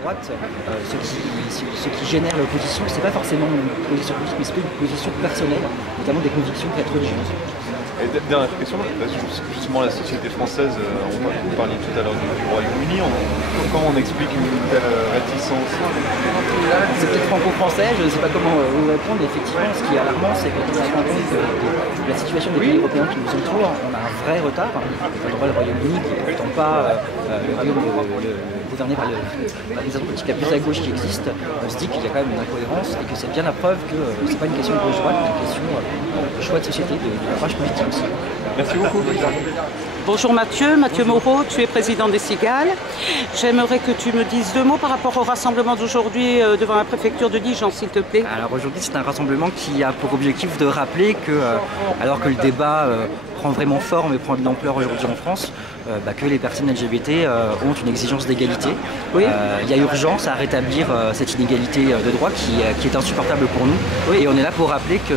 droite, ce qui génère l'opposition, c'est pas forcément une position politique, mais c'est une position personnelle, notamment des convictions peut-être religieuses. Et dernière question, justement la société française, vous parliez tout à l'heure du Royaume-Uni, comment on explique une telle réticence? C'est peut-être franco-français, je ne sais pas comment vous répondre, mais effectivement ce qui est alarmant, c'est que quand on se rend compte de la situation des pays européens qui nous entourent, on a un vrai retard. On voit le Royaume-Uni qui n'est pourtant pas le royaume gouverné par l'organisation politique la plus à gauche qui existe. On se dit qu'il y a quand même une incohérence et que c'est bien la preuve que ce n'est pas une question de gauche-droite, mais une question de choix de société, de courage politique aussi. Merci beaucoup. Bonjour Mathieu Moreau, tu es président des Cigales. J'aimerais que tu me dises 2 mots par rapport au rassemblement d'aujourd'hui devant la préfecture de Dijon, s'il te plaît. Alors aujourd'hui, c'est un rassemblement qui a pour objectif de rappeler que, alors que le débat prend vraiment forme et prend de l'ampleur aujourd'hui en France, que les personnes LGBT ont une exigence d'égalité. Oui. Il y a urgence à rétablir cette inégalité de droit qui est insupportable pour nous. Oui. Et on est là pour rappeler que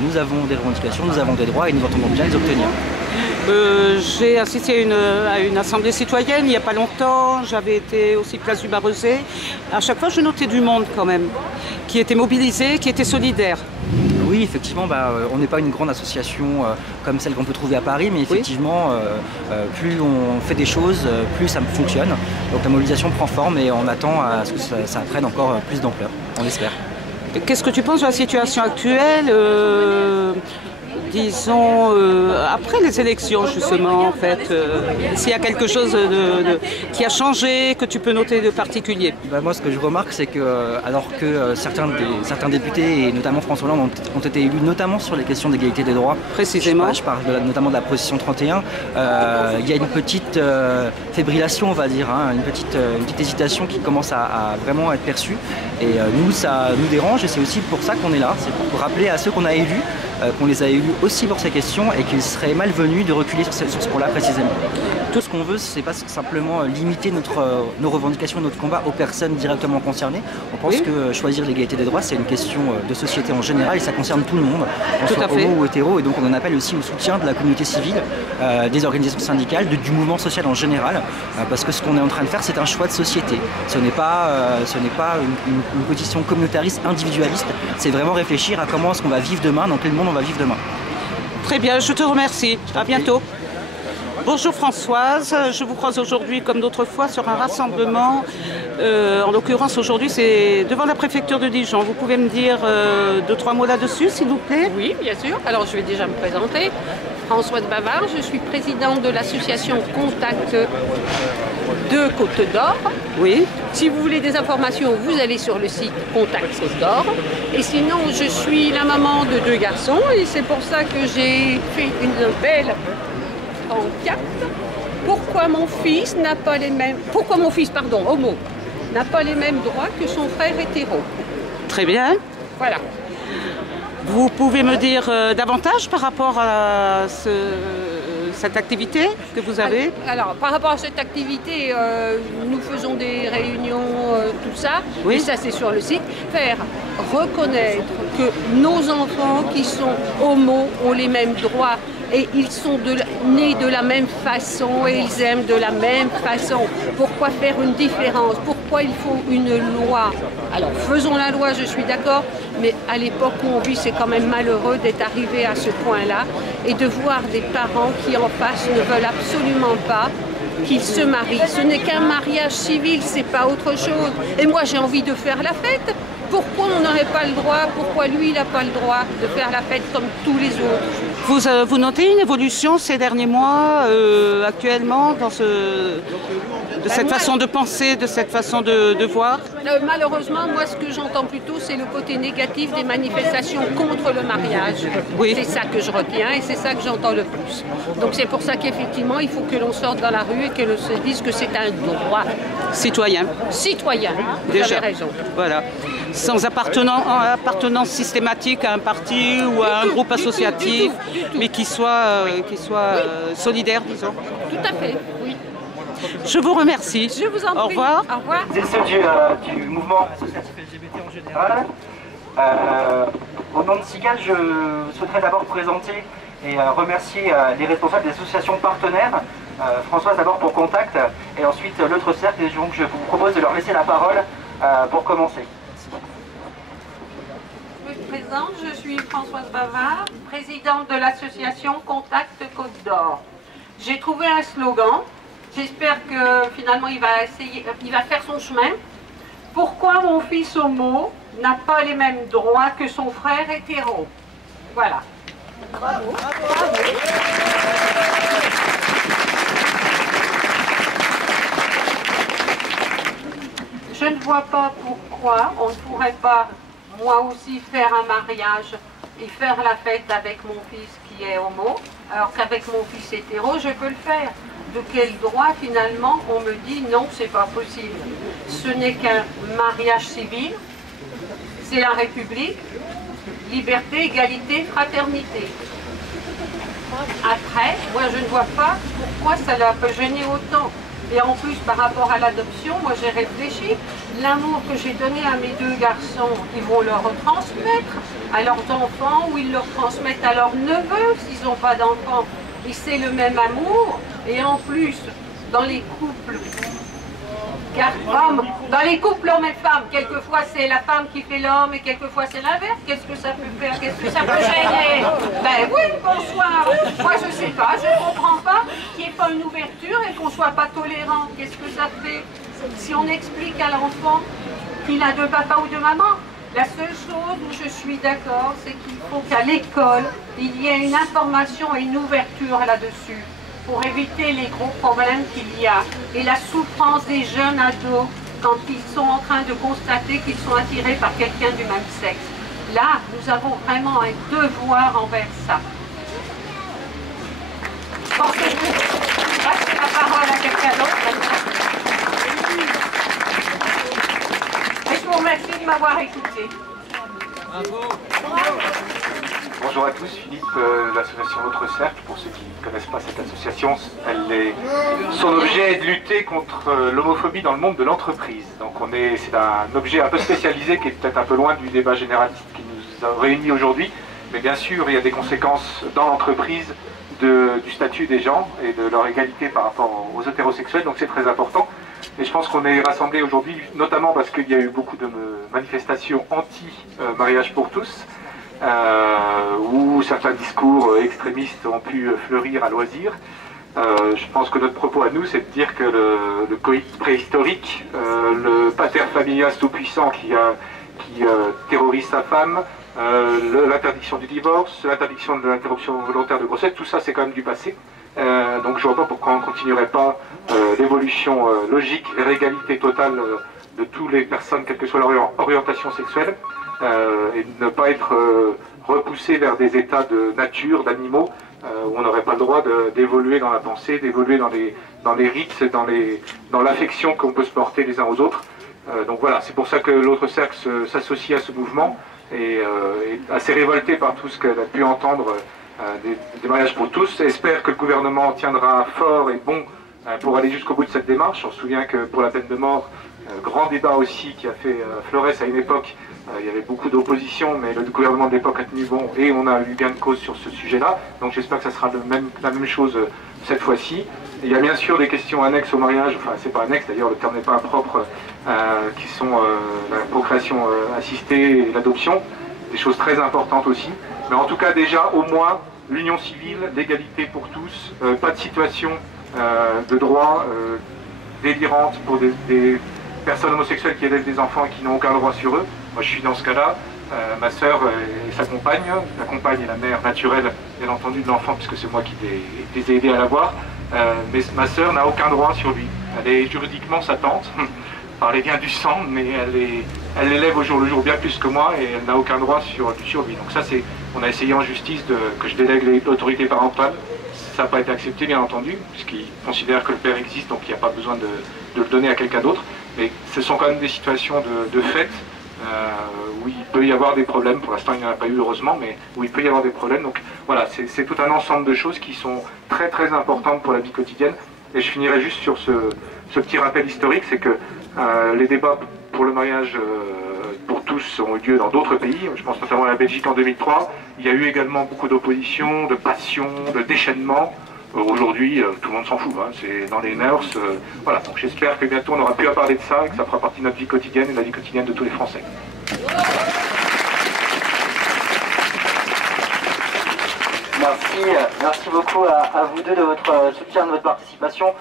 nous avons des revendications, nous avons des droits et nous entendons bien les obtenir. J'ai assisté à une assemblée citoyenne il n'y a pas longtemps, j'avais été aussi place du Barrezet. À chaque fois, je notais du monde quand même, qui était mobilisé, qui était solidaire. Oui, effectivement, on n'est pas une grande association comme celle qu'on peut trouver à Paris, mais effectivement, plus on fait des choses, plus ça fonctionne. Donc la mobilisation prend forme et on attend à ce que ça prenne encore plus d'ampleur, on espère. Qu'est-ce que tu penses de la situation actuelle disons, après les élections justement, en fait, s'il y a quelque chose qui a changé, que tu peux noter de particulier? Moi, ce que je remarque, c'est que, alors que certains députés, et notamment François Hollande, ont été élus notamment sur les questions d'égalité des droits, précisément, je parle notamment de la position 31, il y a une petite fébrilation, on va dire, une petite hésitation qui commence à vraiment être perçue. Et nous, ça nous dérange, et c'est aussi pour ça qu'on est là, c'est pour rappeler à ceux qu'on a élus, qu'on les a élus aussi pour ces questions et qu'il serait malvenu de reculer sur ce point-là précisément. Tout ce qu'on veut, c'est pas simplement limiter nos revendications et notre combat aux personnes directement concernées. On pense que choisir l'égalité des droits, c'est une question de société en général et ça concerne tout le monde, qu'on soit homo ou hétéro. Et donc on en appelle aussi au soutien de la communauté civile, des organisations syndicales, du mouvement social en général, parce que ce qu'on est en train de faire, c'est un choix de société. Ce n'est pas une position communautariste, individualiste. C'est vraiment réfléchir à comment est-ce qu'on va vivre demain, dans quel monde on va vivre demain. Très bien, je te remercie. À bientôt. Bonjour Françoise, je vous croise aujourd'hui comme d'autres fois sur un rassemblement. En l'occurrence aujourd'hui c'est devant la préfecture de Dijon. Vous pouvez me dire 2-3 mots là-dessus s'il vous plaît? Oui, bien sûr. Alors je vais déjà me présenter. Françoise Bavard, je suis présidente de l'association Contact de Côte d'Or. Oui. Si vous voulez des informations, vous allez sur le site Contact Côte d'Or. Et sinon, je suis la maman de 2 garçons et c'est pour ça que j'ai fait une belle encarte. Pourquoi mon fils, homo, n'a pas les mêmes droits que son frère hétéro? Très bien. Voilà. Vous pouvez me dire davantage par rapport à cette activité que vous avez? Alors, par rapport à cette activité, nous faisons des réunions, tout ça, oui. Et ça c'est sur le site. Faire reconnaître que nos enfants qui sont homo ont les mêmes droits et ils sont nés de la même façon et ils aiment de la même façon. Pourquoi faire une différence? Pourquoi il faut une loi? Alors faisons la loi, je suis d'accord, mais à l'époque où on vit, c'est quand même malheureux d'être arrivé à ce point-là et de voir des parents qui en face ne veulent absolument pas qu'ils se marient. Ce n'est qu'un mariage civil, c'est pas autre chose. Et moi j'ai envie de faire la fête. Pourquoi on n'aurait pas le droit? Pourquoi lui il n'a pas le droit de faire la fête comme tous les autres? Vous notez une évolution ces derniers mois, actuellement, dans de cette façon de penser, de cette façon de voir? Malheureusement, moi ce que j'entends plutôt c'est le côté négatif des manifestations contre le mariage. Oui. C'est ça que je retiens et c'est ça que j'entends le plus. Donc c'est pour ça qu'effectivement il faut que l'on sorte dans la rue et que l'on se dise que c'est un droit. Citoyen. Citoyen, vous Déjà. avez raison. Voilà. Sans appartenance systématique à un parti ou à un groupe associatif, du tout. mais qui soit solidaire, disons. Tout à fait, oui. Je vous remercie. Je vous en prie. Au revoir. Au revoir. C'est ceux du mouvement associatif LGBT en général. Au nom de Cigales, je souhaiterais d'abord présenter et remercier les responsables des associations partenaires Françoise d'abord pour Contact, et ensuite l'autre cercle, et donc je vous propose de leur laisser la parole pour commencer. Je me présente, je suis Françoise Bavard, présidente de l'association Contact Côte d'Or. J'ai trouvé un slogan, j'espère que finalement il va faire son chemin. Pourquoi mon fils homo n'a pas les mêmes droits que son frère hétéro? Voilà. Bravo. Bravo. Je ne vois pas pourquoi on ne pourrait pas, moi aussi, faire un mariage et faire la fête avec mon fils qui est homo, alors qu'avec mon fils hétéro, je peux le faire. De quel droit, finalement, on me dit non, c'est pas possible. Ce n'est qu'un mariage civil, c'est la République, liberté, égalité, fraternité. Après, moi je ne vois pas pourquoi ça peut gêner autant. Et en plus, par rapport à l'adoption, moi j'ai réfléchi, l'amour que j'ai donné à mes deux garçons, ils vont le retransmettre à leurs enfants ou ils le transmettent à leurs neveux s'ils n'ont pas d'enfants. Et c'est le même amour. Et en plus, dans les couples hommes, dans les couples hommes et femmes, quelquefois c'est la femme qui fait l'homme et quelquefois c'est l'inverse. Qu'est-ce que ça peut faire? Qu'est-ce que ça peut gêner? Ben oui, bonsoir. Moi je sais pas, je comprends pas qu'il n'y ait pas une ouverture et qu'on soit pas tolérant. Qu'est-ce que ça fait? Si on explique à l'enfant qu'il a deux papas ou deux mamans, la seule chose où je suis d'accord, c'est qu'il faut qu'à l'école, il y ait une information et une ouverture là-dessus, pour éviter les gros problèmes qu'il y a et la souffrance des jeunes ados quand ils sont en train de constater qu'ils sont attirés par quelqu'un du même sexe. Là, nous avons vraiment un devoir envers ça. Je pense que je passe la parole à quelqu'un d'autre maintenant. Et je vous remercie de m'avoir écouté. Bonjour à tous, Philippe, l'association Notre Cercle. Pour ceux qui ne connaissent pas cette association, son objet est de lutter contre l'homophobie dans le monde de l'entreprise. Donc c'est un objet un peu spécialisé qui est peut-être un peu loin du débat généraliste qui nous a réunis aujourd'hui. Mais bien sûr, il y a des conséquences dans l'entreprise du statut des gens et de leur égalité par rapport aux hétérosexuels, donc c'est très important. Et je pense qu'on est rassemblés aujourd'hui, notamment parce qu'il y a eu beaucoup de manifestations anti-mariage pour tous, où certains discours extrémistes ont pu fleurir à loisir. Je pense que notre propos à nous, c'est de dire que le coït préhistorique, le pater familias tout-puissant qui terrorise sa femme, l'interdiction du divorce, l'interdiction de l'interruption volontaire de grossesse, tout ça c'est quand même du passé. Donc je ne vois pas pourquoi on ne continuerait pas l'évolution logique vers l'égalité totale de toutes les personnes, quelle que soit leur orientation sexuelle, et de ne pas être repoussé vers des états de nature, d'animaux, où on n'aurait pas le droit d'évoluer dans la pensée, d'évoluer dans les rites, dans l'affection qu'on peut se porter les uns aux autres. Donc voilà, c'est pour ça que l'autre cercle s'associe à ce mouvement et est assez révolté par tout ce qu'elle a pu entendre des mariages pour tous. Espère que le gouvernement tiendra fort et bon pour aller jusqu'au bout de cette démarche. On se souvient que pour la peine de mort, grand débat aussi qui a fait Flores à une époque, il y avait beaucoup d'opposition, mais le gouvernement de l'époque a tenu bon et on a eu gain de cause sur ce sujet-là. Donc j'espère que ça sera la même chose cette fois-ci. Il y a bien sûr des questions annexes au mariage, enfin c'est pas annexe d'ailleurs, le terme n'est pas impropre, qui sont la procréation assistée et l'adoption, des choses très importantes aussi. Mais en tout cas déjà au moins l'union civile, l'égalité pour tous, pas de situation de droit délirante pour des personnes homosexuelles qui élèvent des enfants et qui n'ont aucun droit sur eux. Moi je suis dans ce cas-là, ma sœur et sa compagne, la compagne est la mère naturelle bien entendu de l'enfant puisque c'est moi qui les ai aidés à l'avoir, mais ma sœur n'a aucun droit sur lui. Elle est juridiquement sa tante, par les liens du sang, mais elle l'élève au jour le jour bien plus que moi et elle n'a aucun droit sur lui. Donc ça on a essayé en justice que je délègue l'autorité parentale. Ça n'a pas été accepté bien entendu, puisqu'ils considèrent que le père existe, donc il n'y a pas besoin de le donner à quelqu'un d'autre. Mais ce sont quand même des situations de fait où il peut y avoir des problèmes. Pour l'instant il n'y en a pas eu heureusement, mais où il peut y avoir des problèmes. Donc voilà, c'est tout un ensemble de choses qui sont très très importantes pour la vie quotidienne. Et je finirai juste sur ce petit rappel historique, c'est que les débats pour le mariage pour tous ont eu lieu dans d'autres pays. Je pense notamment à la Belgique en 2003. Il y a eu également beaucoup d'opposition, de passion, de déchaînement. Aujourd'hui, tout le monde s'en fout, hein, c'est dans les mœurs. Voilà, donc j'espère que bientôt on n'aura plus à parler de ça et que ça fera partie de notre vie quotidienne et de la vie quotidienne de tous les Français. Merci beaucoup à vous deux de votre soutien, de votre participation.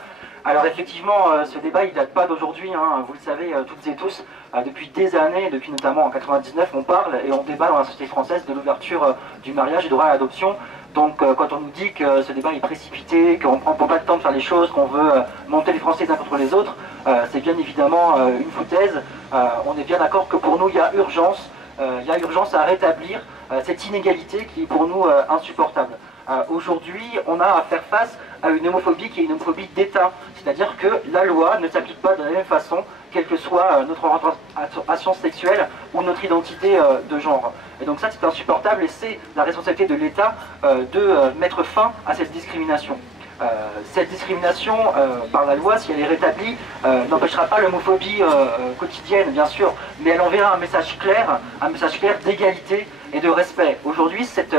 Alors effectivement, ce débat il date pas d'aujourd'hui, hein, vous le savez toutes et tous. Depuis des années, depuis notamment en 99, on parle et on débat dans la société française de l'ouverture du mariage et du droit à l'adoption. Donc quand on nous dit que ce débat est précipité, qu'on ne prend pas le temps de faire les choses, qu'on veut monter les Français les uns contre les autres, c'est bien évidemment une foutaise. On est bien d'accord que pour nous il y a urgence à rétablir cette inégalité qui est pour nous insupportable. Aujourd'hui, on a à faire face à une homophobie qui est une homophobie d'État, c'est-à-dire que la loi ne s'applique pas de la même façon, quelle que soit notre orientation sexuelle ou notre identité de genre. Et donc ça, c'est insupportable et c'est la responsabilité de l'État de mettre fin à cette discrimination. Cette discrimination par la loi, si elle est rétablie, n'empêchera pas l'homophobie quotidienne, bien sûr, mais elle enverra un message clair d'égalité et de respect. Aujourd'hui, cette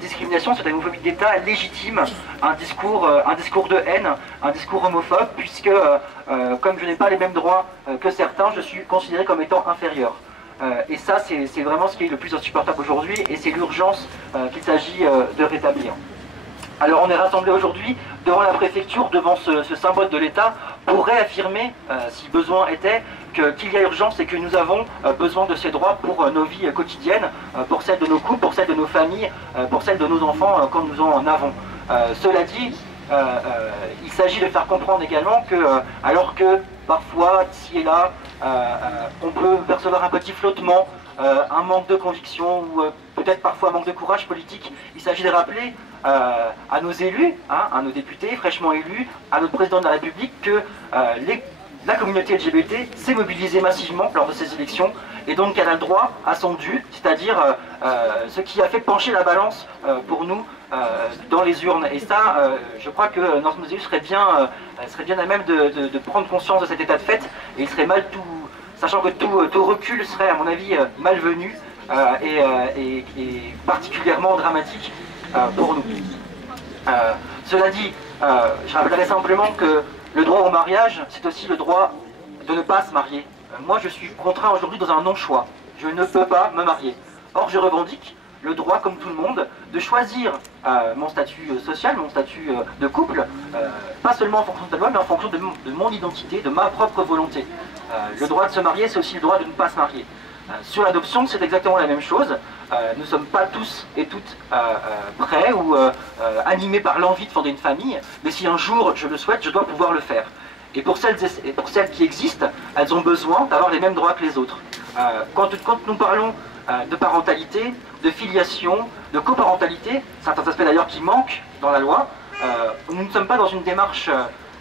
discrimination, cette homophobie d'État légitime un discours de haine, un discours homophobe, puisque comme je n'ai pas les mêmes droits que certains, je suis considéré comme étant inférieur. Et ça, c'est vraiment ce qui est le plus insupportable aujourd'hui, et c'est l'urgence qu'il s'agit de rétablir. Alors on est rassemblés aujourd'hui devant la préfecture, devant ce symbole de l'État, pour réaffirmer, si besoin était, qu'il y a urgence et que nous avons besoin de ces droits pour nos vies quotidiennes, pour celles de nos couples, pour celles de nos familles, pour celles de nos enfants quand nous en avons. Cela dit, il s'agit de faire comprendre également que, alors que parfois, ici et là, on peut percevoir un petit flottement, un manque de conviction ou peut-être parfois un manque de courage politique, il s'agit de rappeler à nos élus, hein, à nos députés fraîchement élus, à notre président de la République que la communauté LGBT s'est mobilisée massivement lors de ces élections et donc qu'elle a le droit à son dû, c'est-à-dire ce qui a fait pencher la balance pour nous dans les urnes. Et ça, je crois que nos élus seraient bien à même de prendre conscience de cet état de fait, et il serait mal tout, sachant que tout recul serait à mon avis malvenu et particulièrement dramatique pour nous. Cela dit, je rappellerai simplement que le droit au mariage, c'est aussi le droit de ne pas se marier. Moi, je suis contraint aujourd'hui dans un non-choix. Je ne peux pas me marier. Or, je revendique le droit, comme tout le monde, de choisir mon statut social, mon statut de couple, pas seulement en fonction de la loi, mais en fonction de mon identité, de ma propre volonté. Le droit de se marier, c'est aussi le droit de ne pas se marier. Sur l'adoption, c'est exactement la même chose. Nous ne sommes pas tous et toutes prêts ou animés par l'envie de fonder une famille, mais si un jour je le souhaite, je dois pouvoir le faire. Et pour celles qui existent, elles ont besoin d'avoir les mêmes droits que les autres. Quand nous parlons de parentalité, de filiation, de coparentalité, certains aspects d'ailleurs qui manquent dans la loi, nous ne sommes pas dans une démarche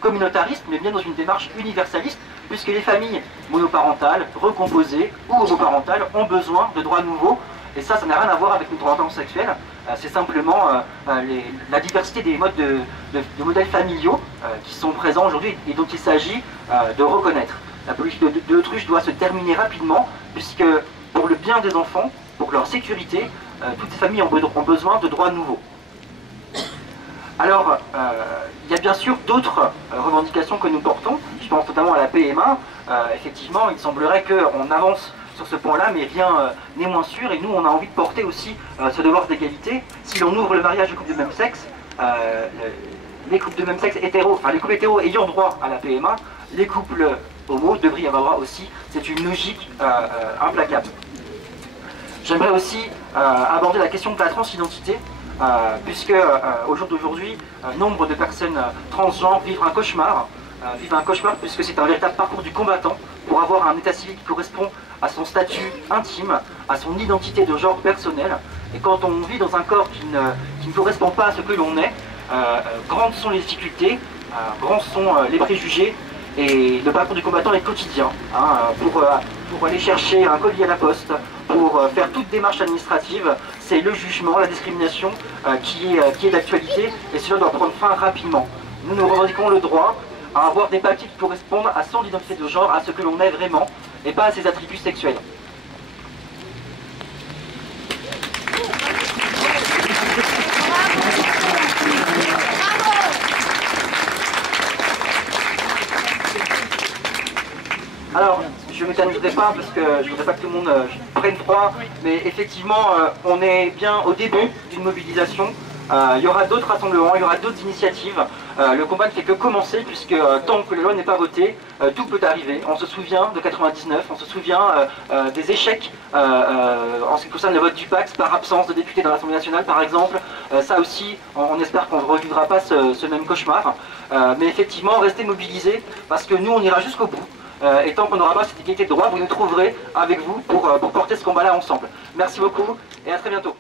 communautariste, mais bien dans une démarche universaliste, puisque les familles monoparentales, recomposées ou homoparentales ont besoin de droits nouveaux. Et ça n'a rien à voir avec notre orientation sexuelle, c'est simplement la diversité des modes de modèles familiaux qui sont présents aujourd'hui et dont il s'agit de reconnaître. La politique de l'autruche doit se terminer rapidement, puisque pour le bien des enfants, pour leur sécurité, toutes ces familles ont besoin de droits nouveaux. Alors, il y a bien sûr d'autres revendications que nous portons, je pense notamment à la PMA. Effectivement, il semblerait qu'on avance sur ce point-là, mais rien n'est moins sûr, et nous on a envie de porter aussi ce devoir d'égalité. Si l'on ouvre le mariage de couples de même sexe, les couples de même sexe hétéros, enfin les couples hétéros ayant droit à la PMA, les couples homo devraient y avoir droit aussi. C'est une logique implacable. J'aimerais aussi aborder la question de la transidentité, puisque au jour d'aujourd'hui, nombre de personnes transgenres vivent un cauchemar, puisque c'est un véritable parcours du combattant pour avoir un état civil qui correspond à son statut intime, à son identité de genre personnel. Et quand on vit dans un corps qui ne correspond pas à ce que l'on est, grandes sont les difficultés, grands sont les préjugés, et le parcours du combattant est quotidien. Pour aller chercher un colis à la poste, pour faire toute démarche administrative, c'est le jugement, la discrimination qui est d'actualité, et cela doit prendre fin rapidement. Nous revendiquons le droit à avoir des papiers qui correspondent à son identité de genre, à ce que l'on est vraiment, et pas à ses attributs sexuels. Alors, je ne m'éterniserai pas parce que je ne voudrais pas que tout le monde prenne froid, mais effectivement, on est bien au début d'une mobilisation. Il y aura d'autres rassemblements, il y aura d'autres initiatives. Le combat ne fait que commencer puisque tant que la loi n'est pas votée, tout peut arriver. On se souvient de 99, on se souvient des échecs en ce qui concerne le vote du Pax par absence de députés dans l'Assemblée nationale par exemple. Ça aussi, on espère qu'on ne revivra pas ce même cauchemar. Mais effectivement, restez mobilisés parce que nous on ira jusqu'au bout. Et tant qu'on n'aura pas cette égalité de droit, vous nous trouverez avec vous pour porter ce combat-là ensemble. Merci beaucoup et à très bientôt.